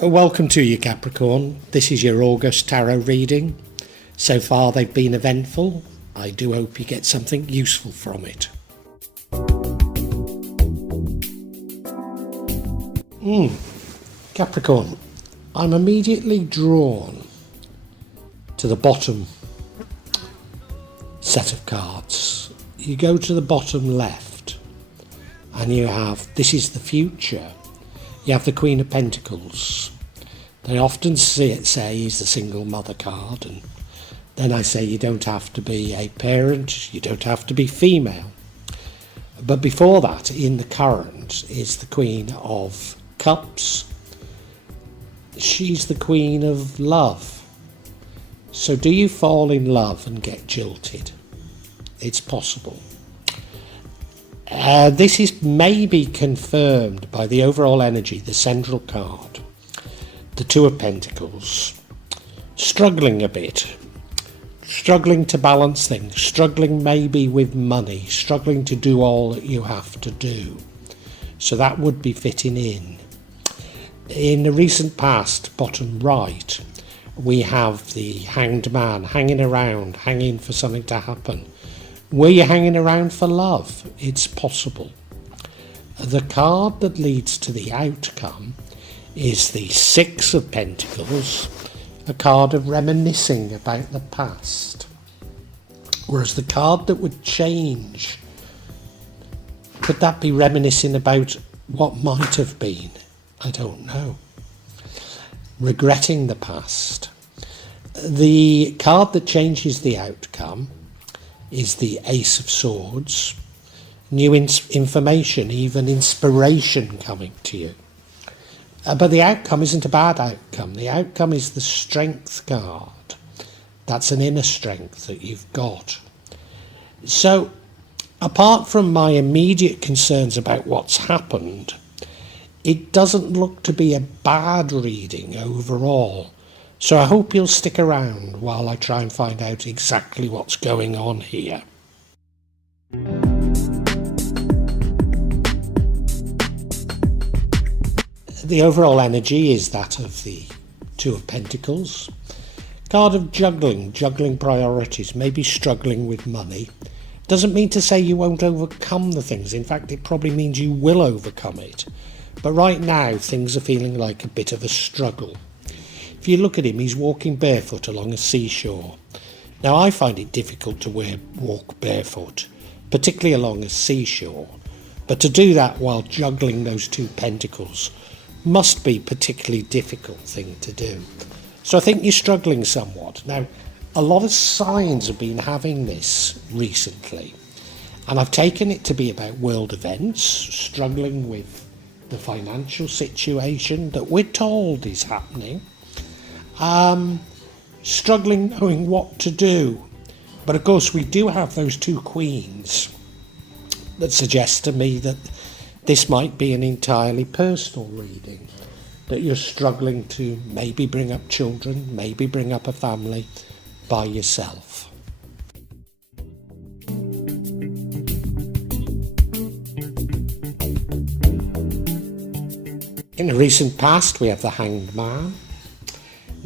Welcome to you, Capricorn. This is your August tarot reading. So far they've been eventful. I do hope you get something useful from it. Capricorn, I'm immediately drawn to the bottom set of cards. You go to the bottom left and you have, this is the future. You have the Queen of Pentacles. They often say is the single mother card, and then I say you don't have to be a parent, you don't have to be female. But before that, in the current, is the Queen of Cups. She's the Queen of Love. So do you fall in love and get jilted? It's possible. This is maybe confirmed by the overall energy, the central card, the Two of Pentacles, struggling a bit, struggling to balance things, struggling maybe with money, struggling to do all that you have to do. So that would be fitting in. In the recent past, bottom right, we have the Hanged Man hanging around, hanging for something to happen. Were you hanging around for love? It's possible. The card that leads to the outcome is the Six of Pentacles, a card of reminiscing about the past. Whereas the card that would change, could that be reminiscing about what might have been? I don't know. Regretting the past. The card that changes the outcome is the Ace of Swords. New information, even inspiration coming to you. But the outcome isn't a bad outcome. The outcome is the Strength card. That's an inner strength that you've got. So, apart from my immediate concerns about what's happened, it doesn't look to be a bad reading overall. So I hope you'll stick around while I try and find out exactly what's going on here. The overall energy is that of the Two of Pentacles. Card of juggling priorities, maybe struggling with money. Doesn't mean to say you won't overcome the things. In fact, it probably means you will overcome it. But right now, things are feeling like a bit of a struggle. If you look at him, he's walking barefoot along a seashore. Now, I find it difficult to walk barefoot, particularly along a seashore. But to do that while juggling those two pentacles must be a particularly difficult thing to do. So I think you're struggling somewhat. Now, a lot of signs have been having this recently, and I've taken it to be about world events, struggling with the financial situation that we're told is happening. Struggling knowing what to do. But of course we do have those two queens that suggest to me that this might be an entirely personal reading, that you're struggling to maybe bring up children, maybe bring up a family by yourself. In the recent past we have the Hanged Man.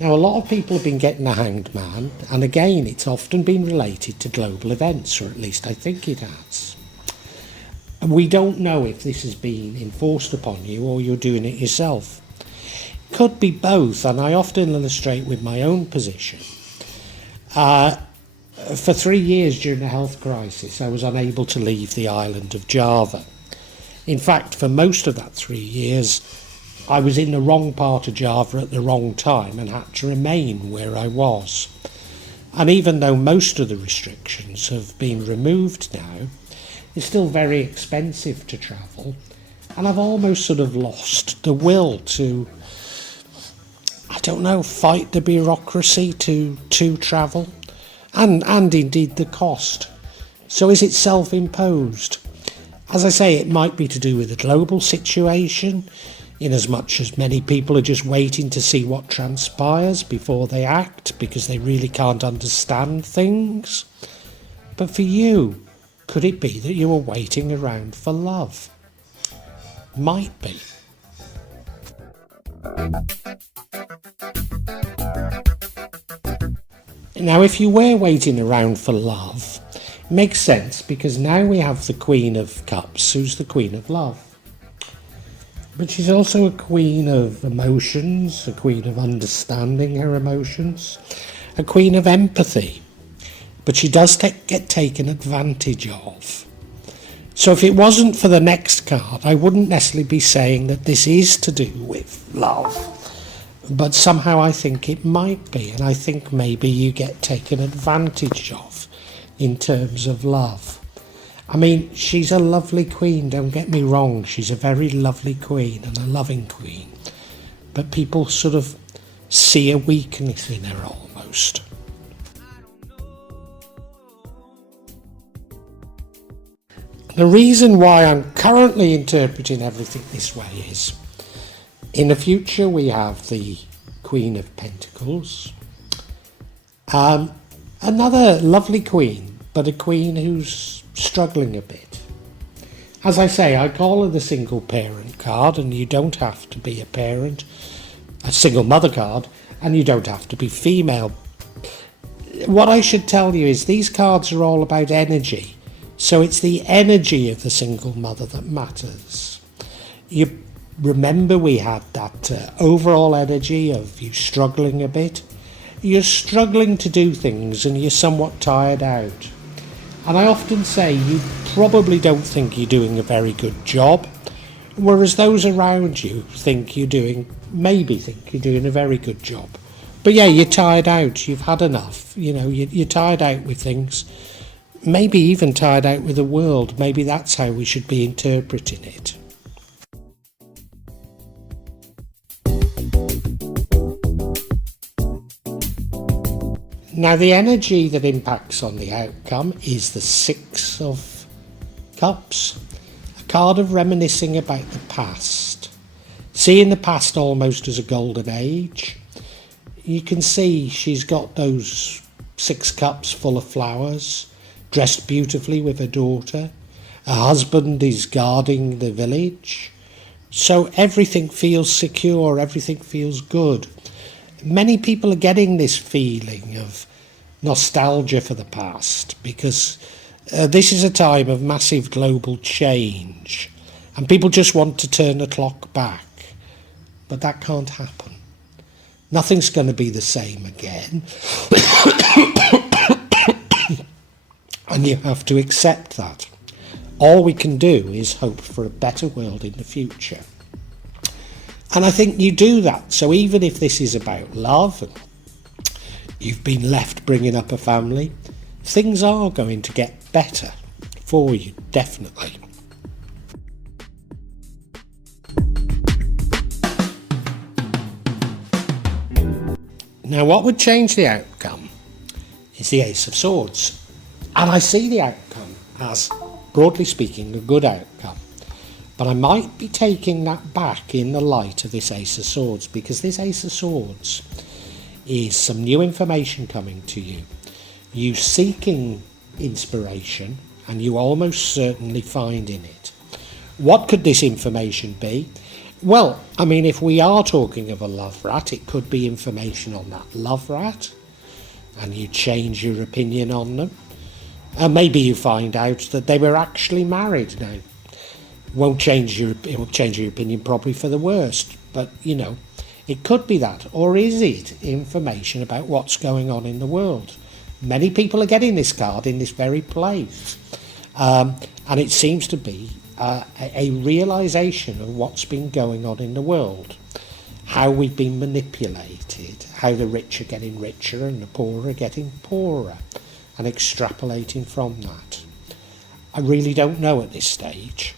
Now, a lot of people have been getting the Hanged Man, and again, it's often been related to global events, or at least I think it has. And we don't know if this has been enforced upon you or you're doing it yourself. Could be both, and I often illustrate with my own position. For 3 years during the health crisis, I was unable to leave the island of Java. In fact, for most of that 3 years, I was in the wrong part of Java at the wrong time and had to remain where I was. And even though most of the restrictions have been removed now, it's still very expensive to travel. And I've almost sort of lost the will to, I don't know, fight the bureaucracy to travel. And indeed the cost. So is it self-imposed? As I say, it might be to do with the global situation, in as much as many people are just waiting to see what transpires before they act because they really can't understand things. But for you, could it be that you were waiting around for love? Might be. Now, if you were waiting around for love, it makes sense because now we have the Queen of Cups, who's the Queen of Love. But she's also a queen of emotions, a queen of understanding her emotions, a queen of empathy. But she does get taken advantage of. So if it wasn't for the next card, I wouldn't necessarily be saying that this is to do with love. But somehow I think it might be, and I think maybe you get taken advantage of in terms of love. I mean, she's a lovely queen, don't get me wrong. She's a very lovely queen and a loving queen. But people sort of see a weakness in her almost. The reason why I'm currently interpreting everything this way is, in the future we have the Queen of Pentacles, another lovely queen, but a queen who's struggling a bit. As I say, I call her the single parent card, and you don't have to be a parent, a single mother card, and you don't have to be female. What I should tell you is these cards are all about energy. So it's the energy of the single mother that matters. You remember we had that overall energy of you struggling a bit. You're struggling to do things and you're somewhat tired out. And I often say you probably don't think you're doing a very good job, whereas those around you maybe think you're doing a very good job. But yeah, you're tired out, you've had enough, you're tired out with things. Maybe even tired out with the world. Maybe that's how we should be interpreting it. Now, the energy that impacts on the outcome is the Six of Cups, a card of reminiscing about the past. Seeing the past almost as a golden age. You can see she's got those 6 cups full of flowers, dressed beautifully with her daughter. Her husband is guarding the village. So everything feels secure, everything feels good. Many people are getting this feeling of nostalgia for the past because this is a time of massive global change and people just want to turn the clock back. But that can't happen. Nothing's going to be the same again. And you have to accept that. All we can do is hope for a better world in the future. And I think you do that. So even if this is about love and you've been left bringing up a family, things are going to get better for you, definitely. Now, what would change the outcome is the Ace of Swords. And I see the outcome as, broadly speaking, a good outcome. But I might be taking that back in the light of this Ace of Swords, because this Ace of Swords is some new information coming to you. You seeking inspiration, and you almost certainly finding it. What could this information be? Well, I mean, if we are talking of a love rat, it could be information on that love rat, and you change your opinion on them. And maybe you find out that they were actually married now. It won't change your opinion probably for the worst, but it could be that. Or is it information about what's going on in the world? Many people are getting this card in this very place. And it seems to be a realisation of what's been going on in the world. How we've been manipulated, how the rich are getting richer and the poor are getting poorer. And extrapolating from that. I really don't know at this stage.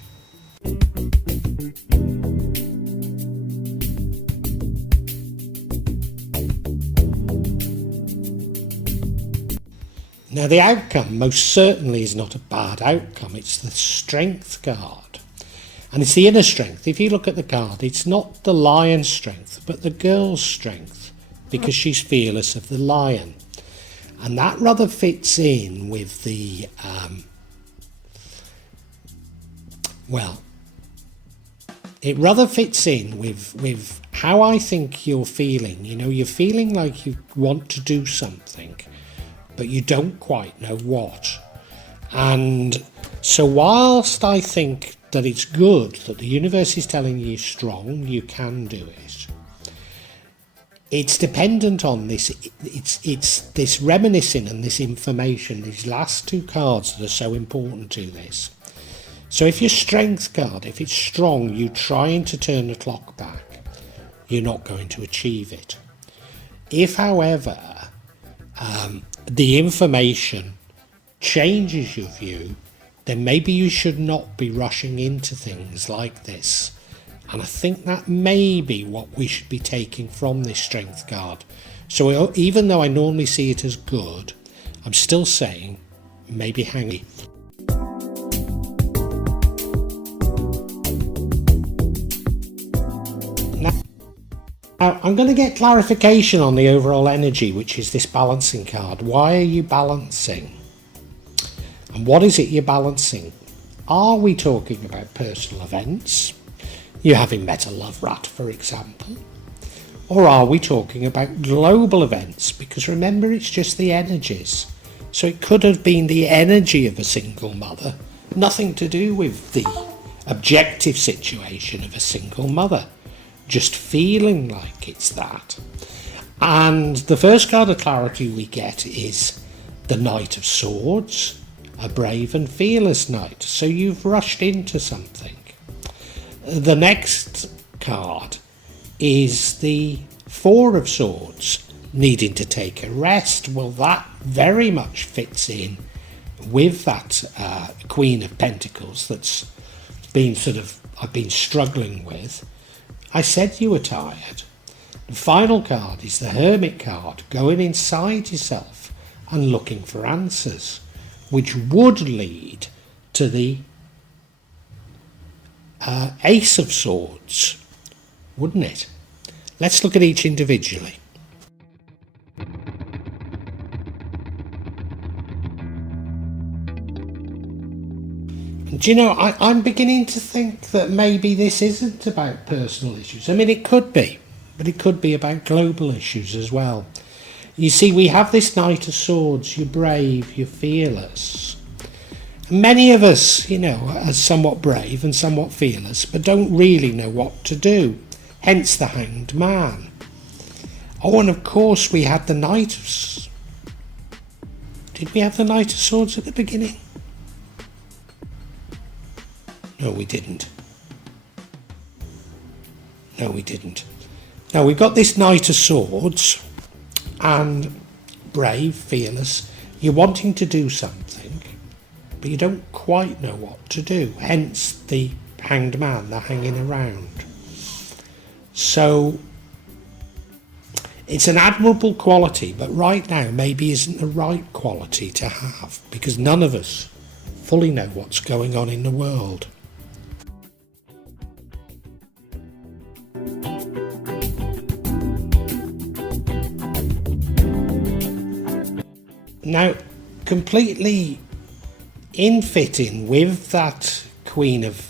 Now, the outcome most certainly is not a bad outcome. It's the Strength card. And it's the inner strength. If you look at the card, it's not the lion's strength, but the girl's strength, because she's fearless of the lion. And that rather fits in with the, it rather fits in with how I think you're feeling. You're feeling like you want to do something, but you don't quite know what. And so whilst I think that it's good that the universe is telling you strong, you can do it, it's dependent on this. It's this reminiscing and this information, these last two cards that are so important to this. So if your strength card, if it's strong, you're trying to turn the clock back, you're not going to achieve it. If, however, the information changes your view, then maybe you should not be rushing into things like this. And I think that may be what we should be taking from this strength card. So even though I normally see it as good, I'm still saying maybe hang it. Now, I'm going to get clarification on the overall energy, which is this balancing card. Why are you balancing? And what is it you're balancing? Are we talking about personal events? You having met a love rat, for example? Or are we talking about global events? Because remember, it's just the energies. So it could have been the energy of a single mother, nothing to do with the objective situation of a single mother. Just feeling like it's that. And the first card of clarity we get is the Knight of Swords, a brave and fearless knight. So you've rushed into something. The next card is the Four of Swords, needing to take a rest. Well, that very much fits in with that Queen of Pentacles that's been I've been struggling with. I said you were tired. The final card is the Hermit card, going inside yourself and looking for answers, which would lead to the Ace of Swords, wouldn't it? Let's look at each individually. Do you know, I'm beginning to think that maybe this isn't about personal issues. I mean, it could be, but it could be about global issues as well. You see, we have this Knight of Swords, you're brave, you're fearless. Many of us, you know, are somewhat brave and somewhat fearless, but don't really know what to do. Hence the Hanged Man. Oh, and of course we had the Knight of... Did we have the Knight of Swords at the beginning? No, we didn't. No, we didn't. Now, we've got this Knight of Swords, and brave, fearless. You're wanting to do something, but you don't quite know what to do. Hence the Hanged Man, the hanging around. So, it's an admirable quality, but right now maybe isn't the right quality to have, because none of us fully know what's going on in the world. Now, completely in fitting with that Queen of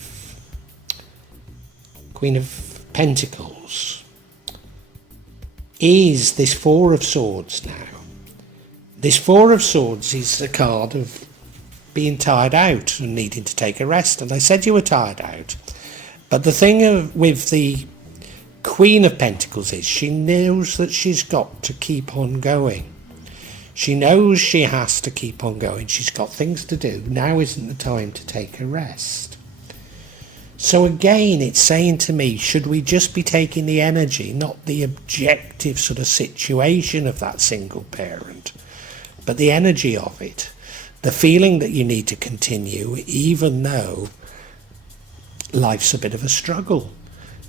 Pentacles is this Four of Swords now. This Four of Swords is a card of being tired out and needing to take a rest. And I said you were tired out. But the thing with the Queen of Pentacles is she knows that she's got to keep on going. She knows she has to keep on going. She's got things to do. Now isn't the time to take a rest. So again, it's saying to me, should we just be taking the energy, not the objective sort of situation of that single parent, but the energy of it, the feeling that you need to continue, even though life's a bit of a struggle.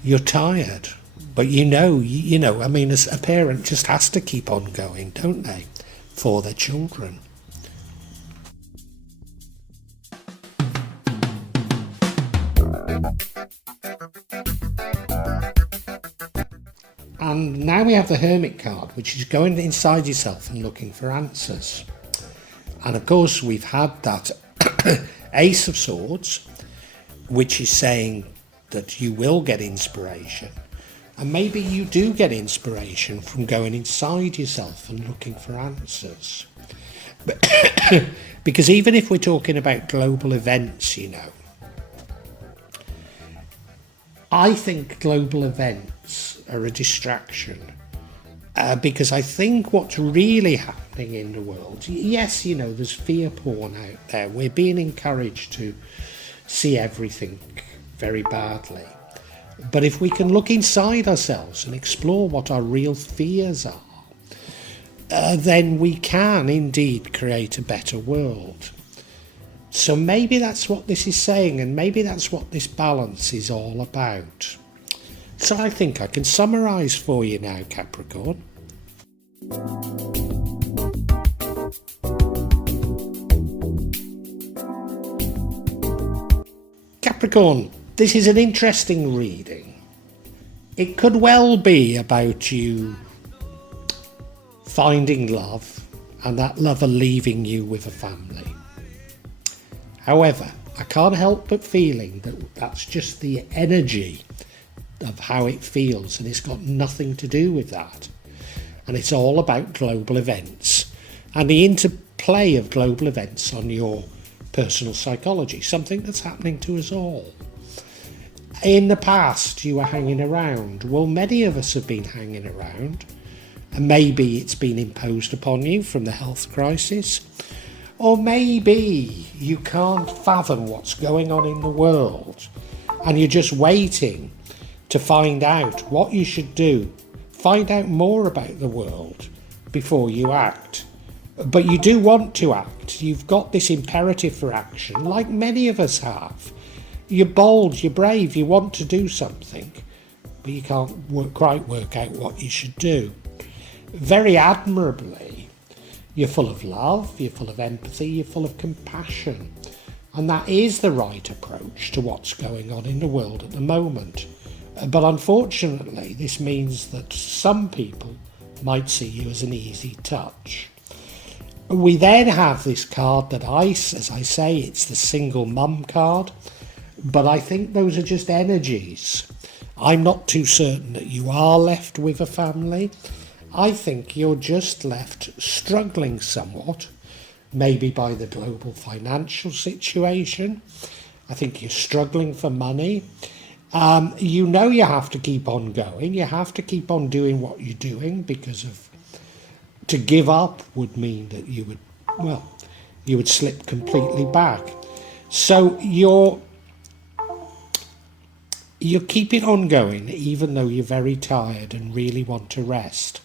You're tired, but you know, I mean, as a parent just has to keep on going, don't they, for their children. And now we have the Hermit card, which is going inside yourself and looking for answers. And of course, we've had that Ace of Swords, which is saying that you will get inspiration. And maybe you do get inspiration from going inside yourself and looking for answers. Because even if we're talking about global events, I think global events are a distraction. Because I think what's really happening in the world, yes, there's fear porn out there. We're being encouraged to see everything very badly. But if we can look inside ourselves and explore what our real fears are, then we can indeed create a better world. So maybe that's what this is saying, and maybe that's what this balance is all about. So I think I can summarise for you now, Capricorn. Capricorn, this is an interesting reading. It could well be about you finding love and that lover leaving you with a family. However, I can't help but feeling that that's just the energy of how it feels, and it's got nothing to do with that. And it's all about global events and the interplay of global events on your personal psychology, something that's happening to us all. In the past, you were hanging around. Well, many of us have been hanging around, and maybe it's been imposed upon you from the health crisis, or maybe you can't fathom what's going on in the world and you're just waiting to find out what you should do, find out more about the world before you act. But you do want to act. You've got this imperative for action, like many of us have. You're bold, you're brave, you want to do something, but you can't quite work out what you should do. Very admirably, you're full of love, you're full of empathy, you're full of compassion. And that is the right approach to what's going on in the world at the moment. But unfortunately, this means that some people might see you as an easy touch. We then have this card that as I say, it's the single mum card. But I think those are just energies. I'm not too certain that you are left with a family. I think you're just left struggling somewhat, maybe by the global financial situation. I think you're struggling for money. You have to keep on going. You have to keep on doing what you're doing, because to give up would mean that you would slip completely back. So you're keeping on going, even though you're very tired and really want to rest.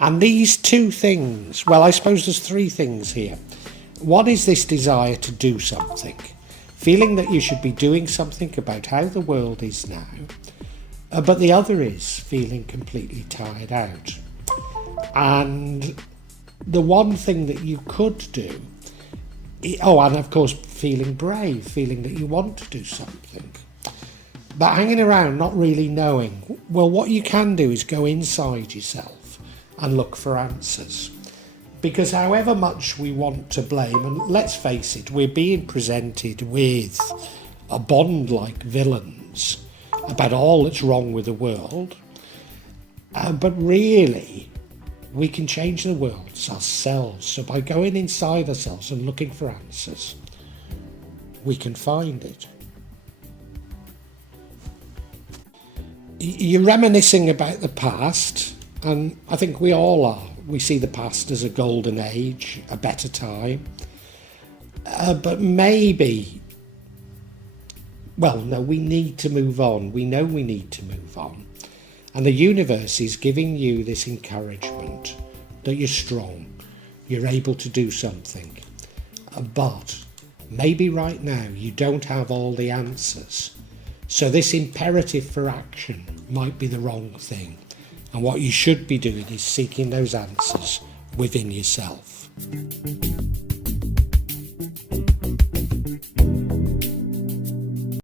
And these two things, well, I suppose there's three things here. One is this desire to do something, feeling that you should be doing something about how the world is now. But the other is feeling completely tired out. And the one thing that you could do, and of course feeling brave, feeling that you want to do something. But hanging around, not really knowing. Well, what you can do is go inside yourself and look for answers. Because however much we want to blame, and let's face it, we're being presented with a Bond like villains about all that's wrong with the world. But really, we can change the world ourselves. So by going inside ourselves and looking for answers, we can find it. You're reminiscing about the past, and I think we all are. We see the past as a golden age, a better time. But maybe, we need to move on. We know we need to move on. And the universe is giving you this encouragement that you're strong, you're able to do something. But maybe right now you don't have all the answers. So this imperative for action might be the wrong thing. And what you should be doing is seeking those answers within yourself.